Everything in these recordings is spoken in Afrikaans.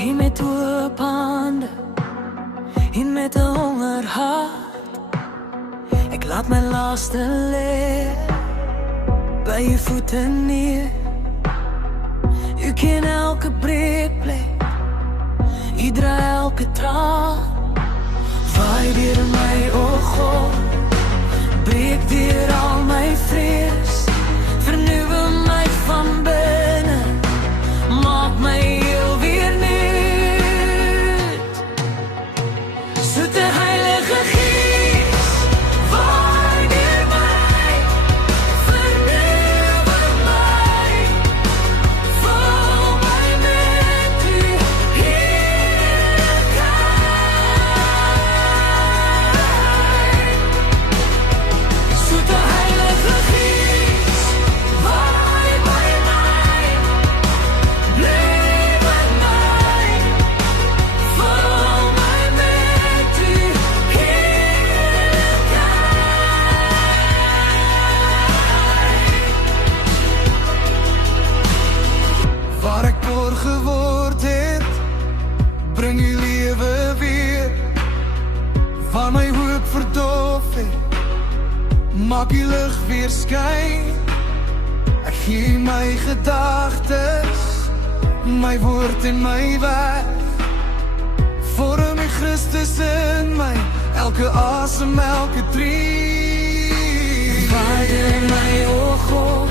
Hier met oop hande, hier met 'n honger hart. Ek laat my laste lê by u voete neer. U ken elke breekplek, u dra elke traan. Waai deur my, o God, breek deur al my vrees. Vernuwe my van binne, maak my heel weer nuut. Soete Heilige Gees, waai deur my, vernuwe my, vul my met u heerlikheid. Soete Heilige Gees, waai by my, bly by my, vul my met u heerlikheid. Waar ek dor geword het, bring u lewe weer. Waar my hoop verdof het, maak u lig weer skyn. Ek gee my gedagtes, my woord en my weg. Vorm u Christus in my, elke asem, elke tree. Waai deur my, o God,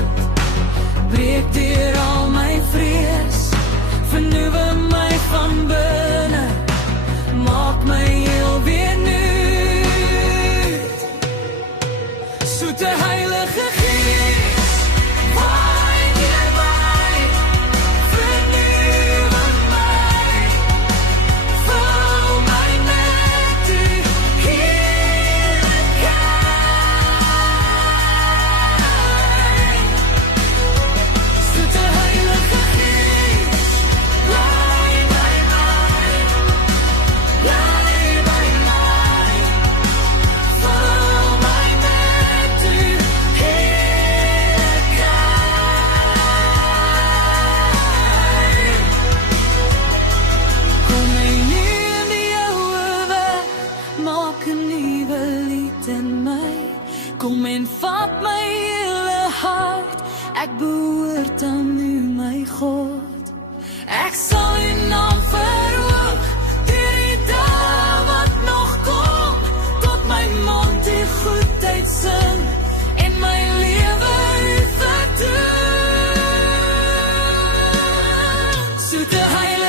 breek deur al my vrees. Vernuwe my van binne, maak my heel weer nuut. Soete Heilige Gees, waai deur my, vernuwe my, vul my met u heerlikheid. Soete Heilige Gees, bly by my, bly by my, vul my met u heerlikheid. Kom my neer die ouwe weg, maak 'n nuwe lied in my. Kom en vat my hele hart, ek behoort aan u, my God. Ek sal u naam verhoog, deur die dae wat nog kom, tot my mond die goedheid sing, en my lewe u vertoon. Soete Heilige